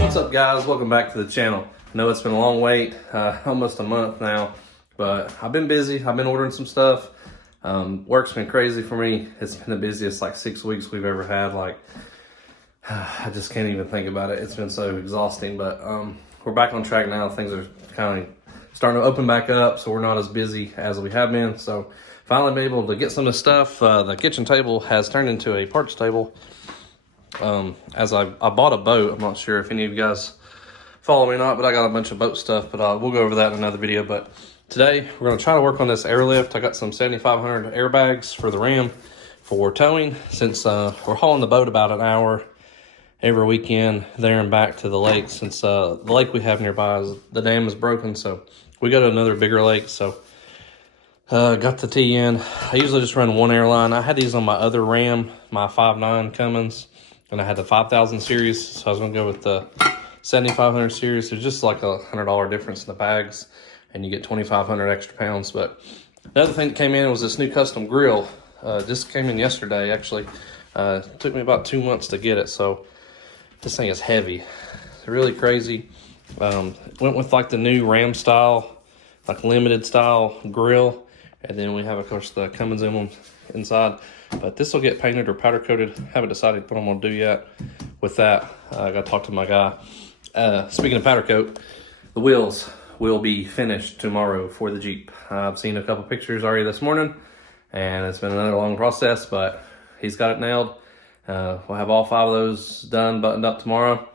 What's up guys, welcome back to the channel. I know it's been a long wait, almost a month now, but I've been busy. I've been ordering some stuff. Work's been crazy for me. It's been the busiest like 6 weeks we've ever had. Like, I just can't even think about it. It's been so exhausting, but we're back on track now. Things are kind of starting to open back up, so we're not as busy as we have been. So finally been able to get some of the stuff. The kitchen table has turned into a parts table. As I bought a boat. I'm not sure if any of you guys follow me or not, but I got a bunch of boat stuff, but we'll go over that in another video. But today we're going to try to work on this airlift. I got some 7500 airbags for the Ram for towing, since we're hauling the boat about an hour every weekend there and back to the lake, since the lake we have nearby, the dam is broken, so we go to another bigger lake. So got the T in. I usually just run one airline. I had these on my other Ram, my 5.9 Cummins, and I had the 5000 series, so I was gonna go with the 7500 series. There's just like $100 difference in the bags, and you get 2500 extra pounds. But the other thing that came in was this new custom grill. Just came in yesterday, actually. It took me about 2 months to get it, so this thing is heavy. It's really crazy. Went with like the new Ram style, like limited style grill, and then we have, of course, the Cummins emblem inside. But this will get painted or powder coated. Haven't decided what I'm gonna do yet with that. I gotta talk to my guy. Speaking of powder coat, the wheels will be finished tomorrow for the Jeep. I've seen a couple pictures already this morning, and it's been another long process, but he's got it nailed. We'll have all 5 of those done, buttoned up tomorrow. Of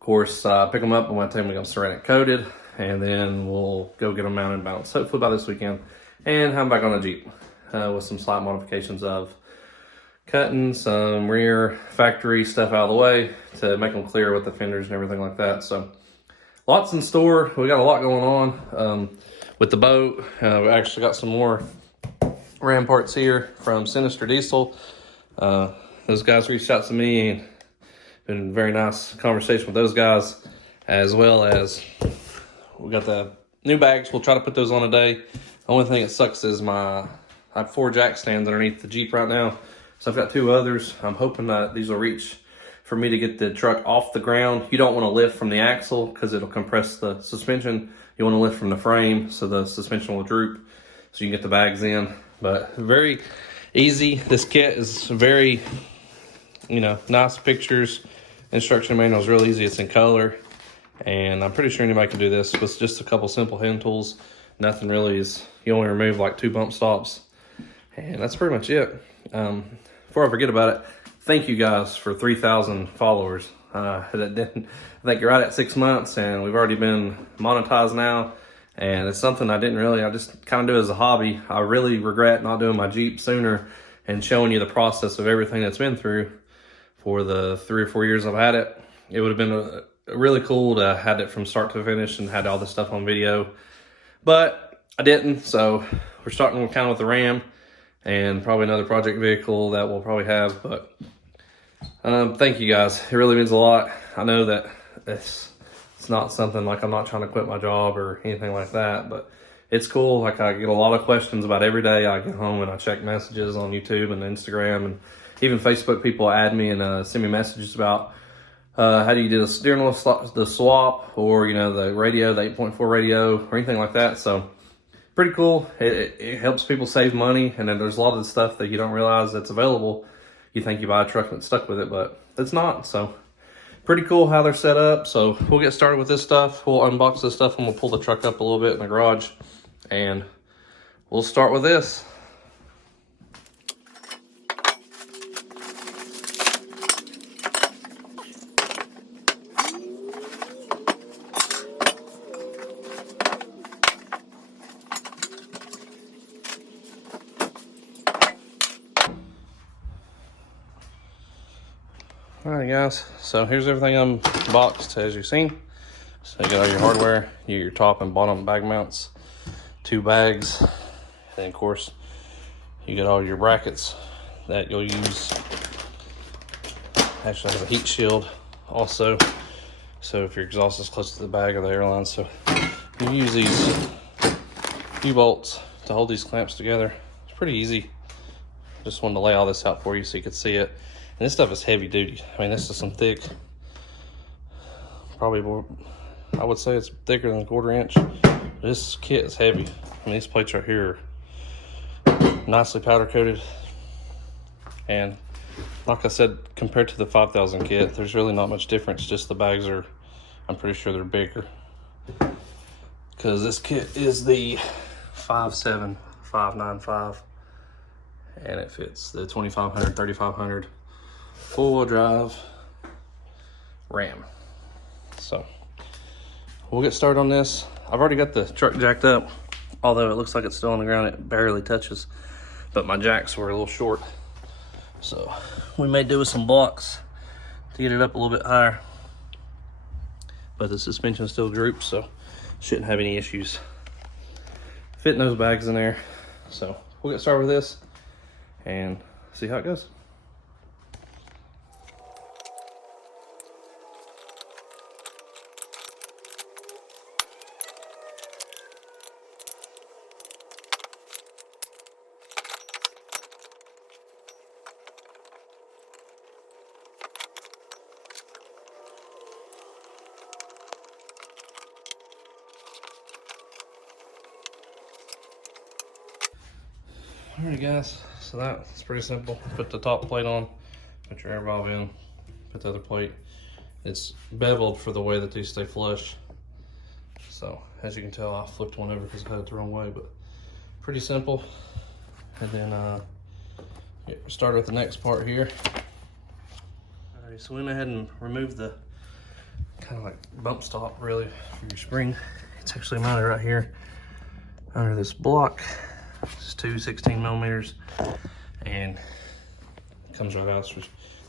course, pick them up. I'm gonna take them, we got ceramic coated, and then we'll go get them mounted and balanced, hopefully by this weekend, and have them back on the Jeep. With some slight modifications of cutting some rear factory stuff out of the way to make them clear with the fenders and everything like that. So lots in store. We got a lot going on with the boat. We actually got some more Ram parts here from Sinister Diesel. Those guys reached out to me, and been a very nice conversation with those guys, as well as we got the new bags. We'll try to put those on today. The only thing that sucks is I have 4 jack stands underneath the Jeep right now, so I've got 2 others. I'm hoping that these will reach for me to get the truck off the ground. You don't want to lift from the axle because it'll compress the suspension. You want to lift from the frame so the suspension will droop, so you can get the bags in. But very easy. This kit is very, nice pictures. Instruction manual is real easy. It's in color, and I'm pretty sure anybody can do this with just a couple simple hand tools. Nothing really is, you only remove like 2 bump stops. And that's pretty much it. Before I forget about it, thank you guys for 3,000 followers. I think you're right at 6 months, and we've already been monetized now. And it's something I just kind of do as a hobby. I really regret not doing my Jeep sooner and showing you the process of everything that's been through for the 3 or 4 years I've had it. It would have been really cool to have had it from start to finish and had all this stuff on video, but I didn't. So we're starting kind of with the Ram, and probably another project vehicle that we'll probably have. But thank you guys. It really means a lot. I know that it's not something like, I'm not trying to quit my job or anything like that, but it's cool. Like, I get a lot of questions about every day I get home, and I check messages on YouTube and Instagram, and even Facebook. People add me and send me messages about how do you do the steering wheel the swap, or the radio, the 8.4 radio, or anything like that. So pretty cool. It helps people save money, and then there's a lot of the stuff that you don't realize that's available. You think you buy a truck that's stuck with it, but it's not. So pretty cool how they're set up. So we'll get started with this stuff. We'll unbox this stuff, and we'll pull the truck up a little bit in the garage, and we'll start with this. Alright guys, so here's everything unboxed as you've seen. So you got all your hardware, your top and bottom bag mounts, 2 bags, and of course you get all your brackets that you'll use. Actually I have a heat shield also, so if your exhaust is close to the bag or the airline. So you use these few bolts to hold these clamps together. It's pretty easy. Just wanted to lay all this out for you so you could see it. And this stuff is heavy duty. I mean, this is some thick, probably more, I would say it's thicker than a 1/4 inch. This kit is heavy. I mean, these plates right here are nicely powder coated. And like I said, compared to the 5000 kit, there's really not much difference. Just the bags are, I'm pretty sure they're bigger. Because this kit is the 57595. And it fits the 2500, 3500 4-wheel drive Ram. So we'll get started on this. I've already got the truck jacked up, although it looks like it's still on the ground. It barely touches, but my jacks were a little short, so we may do with some blocks to get it up a little bit higher. But the suspension still droops, so shouldn't have any issues fitting those bags in there. So we'll get started with this and see how it goes. Alright guys, so that's pretty simple. Put the top plate on, put your air valve in, put the other plate. It's beveled for the way that these stay flush. So as you can tell, I flipped one over because I had it the wrong way, but pretty simple. And then get started with the next part here. Alright, so we went ahead and removed the kind of like bump stop really for your spring. It's actually mounted right here under this block. It's two 16 millimeters, and it comes right out. So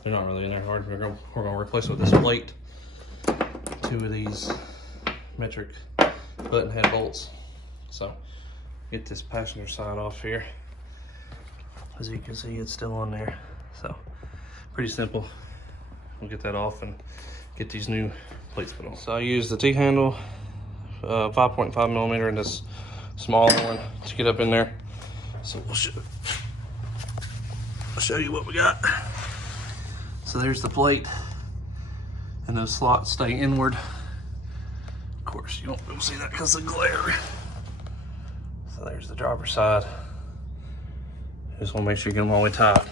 they're not really in there hard. We're gonna replace it with this plate. 2 of these metric button head bolts. So get this passenger side off here. As you can see, it's still on there. So pretty simple. We'll get that off and get these new plates put on. So I use the T-handle, 5.5 millimeter, and this small one to get up in there. So I'll show you what we got. So there's the plate, and those slots stay inward. Of course, you won't be able to see that because of the glare. So there's the driver's side. Just want to make sure you get them all the way tight.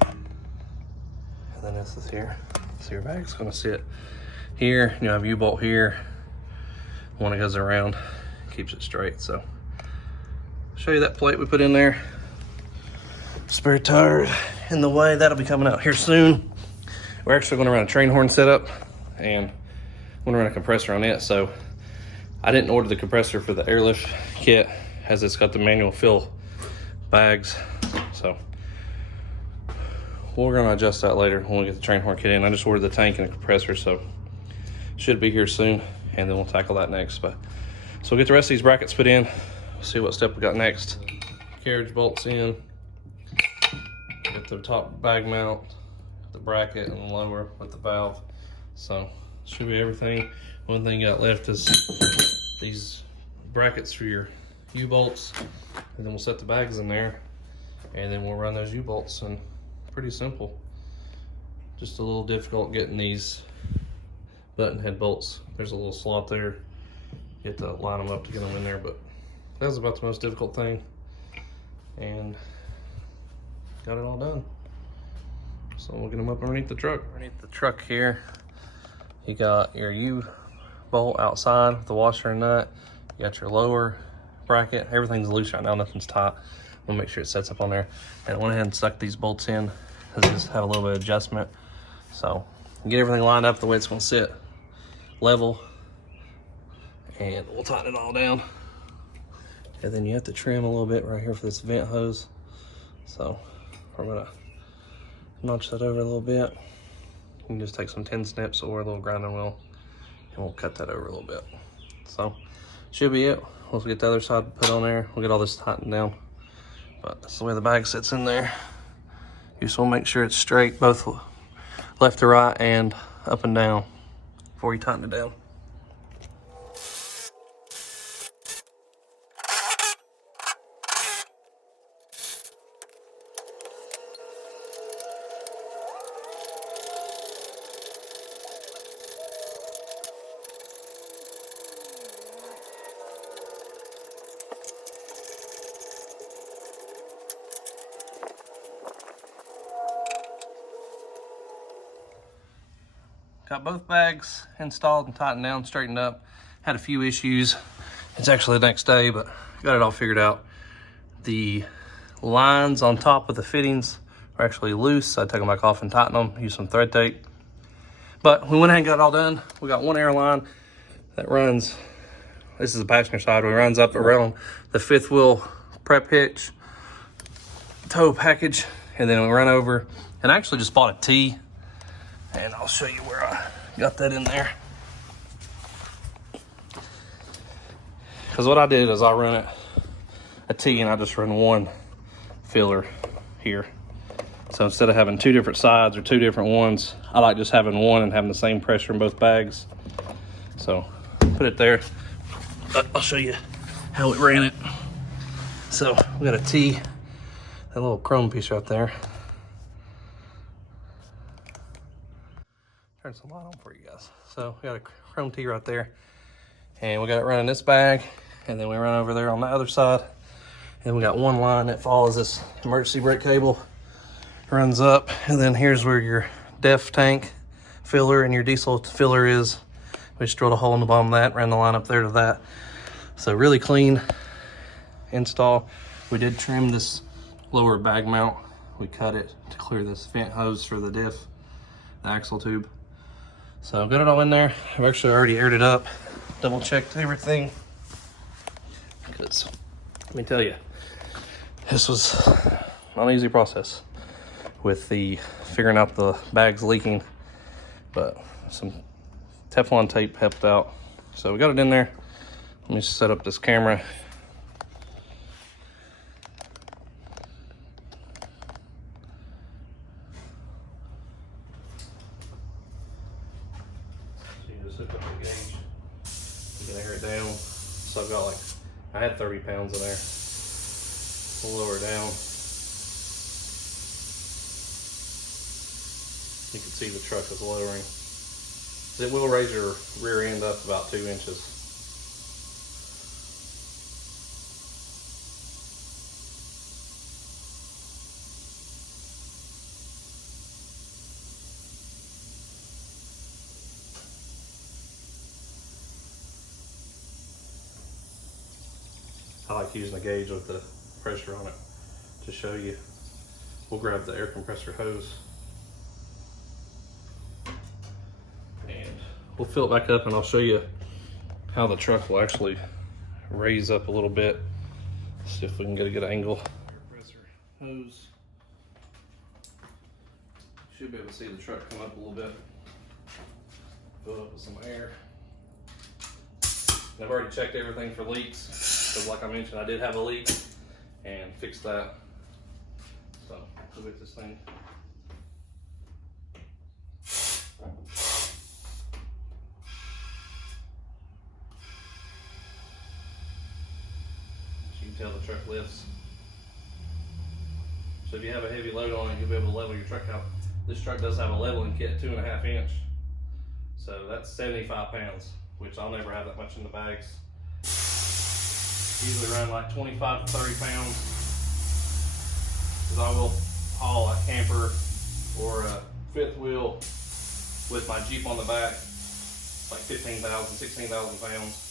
And then this is here. So your bag's going to sit here. You have U-bolt here. One that goes around, keeps it straight. So show you that plate we put in there. Spare tire in the way, that'll be coming out here soon. We're actually going to run a train horn setup, and I'm going to run a compressor on it. So I didn't order the compressor for the airlift kit, as it's got the manual fill bags. So we're going to adjust that later when we get the train horn kit in. I just ordered the tank and the compressor, so should be here soon, and then we'll tackle that next. But so we'll get the rest of these brackets put in. See what step we got next. Carriage bolts in. Get the top bag mount, the bracket, and the lower with the valve. So should be everything. One thing got left is these brackets for your U-bolts, and then we'll set the bags in there, and then we'll run those U-bolts. And pretty simple. Just a little difficult getting these button head bolts. There's a little slot there. You have to line them up to get them in there, but that was about the most difficult thing, and got it all done. So we'll get them up underneath the truck. Underneath the truck here, you got your U-bolt outside with the washer and nut. You got your lower bracket. Everything's loose right now, nothing's tight. We'll make sure it sets up on there. And I went ahead and stuck these bolts in because these have a little bit of adjustment. So get everything lined up the way it's gonna sit, level, and we'll tighten it all down. And then you have to trim a little bit right here for this vent hose. So we're gonna notch that over a little bit. You can just take some 10 snips or a little grinding wheel, and we'll cut that over a little bit. So should be it. We'll get the other side put on there. We'll get all this tightened down. But that's the way the bag sits in there. You just wanna make sure it's straight, both left to right and up and down before you tighten it down. got both bags installed and tightened down, straightened up. Had a few issues. It's actually the next day, but got it all figured out. The lines on top of the fittings are actually loose. I took them back off and tightened them, used some thread tape. But we went ahead and got it all done. We got one air line that runs, this is the passenger side, it runs up around the fifth wheel prep hitch, tow package, and then we run over, and I actually just bought a T, and I'll show you where I got that in there. Because what I did is I run it a T, and I just run one filler here. So instead of having two different sides or two different ones, I like just having one and having the same pressure in both bags. So put it there. I'll show you how we ran it. So we got a T, that little chrome piece right there. Turn some light on for you guys. So we got a chrome T right there, and we got it running this bag, and then we run over there on the other side, and we got one line that follows this emergency brake cable, runs up, and then here's where your DEF tank filler and your diesel filler is. We just drilled a hole in the bottom of that, ran the line up there to that. So really clean install. We did trim this lower bag mount. We cut it to clear this vent hose for the diff, the axle tube. So got it all in there. I've actually already aired it up, double checked everything. Because let me tell you, this was not an easy process with the figuring out the bags leaking, but some Teflon tape helped out. So we got it in there. Let me set up this camera. So you just hook up the gauge. You can air it down. So I've got like, I had 30 pounds in there. We'll lower it down. You can see the truck is lowering. It will raise your rear end up about 2 inches. I like using a gauge with the pressure on it to show you. We'll grab the air compressor hose. We'll fill it back up, and I'll show you how the truck will actually raise up a little bit. See if we can get a good angle. Compressor hose. Should be able to see the truck come up a little bit. Fill it up with some air. And I've already checked everything for leaks, because like I mentioned, I did have a leak and fixed that. So we'll get this thing. Tell the truck lifts. So if you have a heavy load on it, you'll be able to level your truck out. This truck does have a leveling kit, 2.5 inch. So that's 75 pounds, which I'll never have that much in the bags. Usually run like 25 to 30 pounds. Because I will haul a camper or a fifth wheel with my Jeep on the back, like 15,000, 16,000 pounds.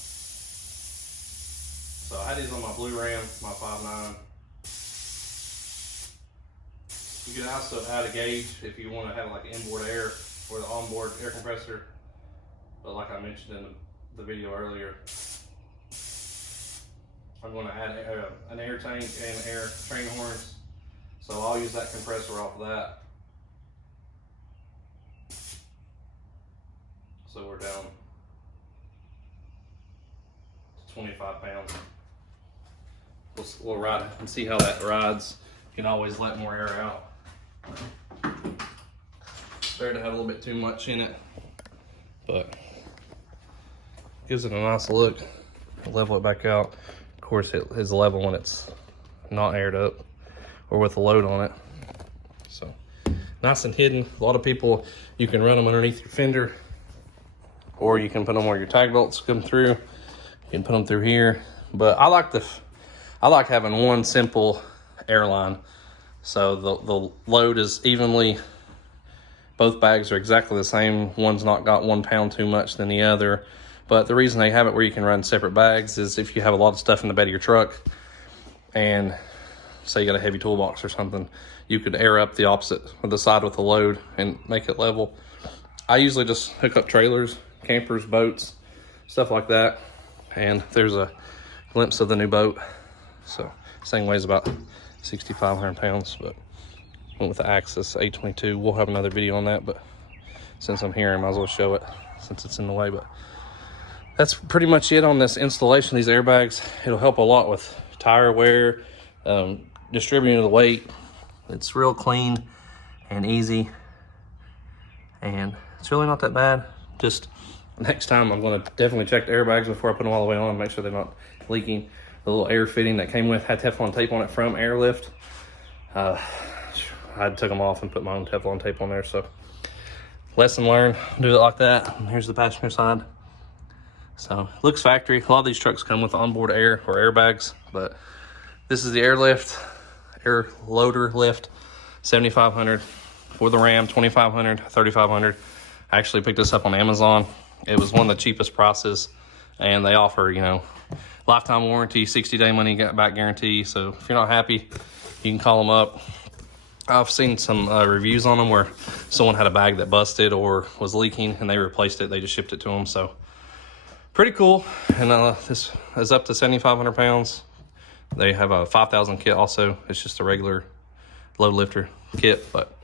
So I had these on my Blue Ram, my 5.9. You can also add a gauge if you want to have like inboard air or the onboard air compressor. But like I mentioned in the video earlier, I'm going to add an air tank and air train horns. So I'll use that compressor off of that. So we're down to 25 pounds. We'll ride it and see how that rides. You can always let more air out. It's better to have a little bit too much in it, but gives it a nice look. Level it back out. Of course, it is level when it's not aired up or with a load on it. So nice and hidden. A lot of people, you can run them underneath your fender, or you can put them where your tag bolts come through. You can put them through here, but I like having one simple airline, so the load is evenly Both bags are exactly the same. One's not got 1 pound too much than the other. But the reason they have it where you can run separate bags is if you have a lot of stuff in the bed of your truck and say you got a heavy toolbox or something, you could air up the opposite of the side with the load and make it level. I usually just hook up trailers, campers, boats, stuff like that. And there's a glimpse of the new boat. So this thing weighs about 6,500 pounds, but went with the Axis 822. We'll have another video on that, but since I'm here, I might as well show it since it's in the way. But that's pretty much it on this installation. These airbags, it'll help a lot with tire wear, distributing the weight. It's real clean and easy, and it's really not that bad. Just next time I'm going to definitely check the airbags before I put them all the way on, make sure they're not leaking. The little air fitting that came with had Teflon tape on it from Airlift. I took them off and put my own Teflon tape on there. So lesson learned, do it like that. And here's the passenger side. So looks factory. A lot of these trucks come with onboard air or airbags, but this is the Airlift, air loader lift, 7,500 for the Ram, 2,500, 3,500. I actually picked this up on Amazon. It was one of the cheapest prices, and they offer, you know, lifetime warranty, 60-day money back guarantee. So if you're not happy, you can call them up. I've seen some reviews on them where someone had a bag that busted or was leaking and they replaced it. They just shipped it to them. So pretty cool. And this is up to 7,500 pounds. They have a 5,000 kit also. It's just a regular load lifter kit. But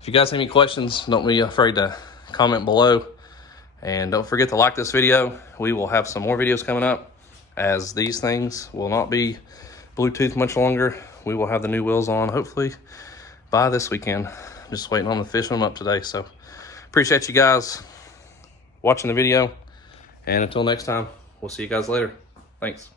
if you guys have any questions, don't be afraid to comment below. And don't forget to like this video. We will have some more videos coming up, as these things will not be Bluetooth much longer. We will have the new wheels on hopefully by this weekend. Just waiting on the fishing them up today. So appreciate you guys watching the video, and until next time, we'll see you guys later. Thanks.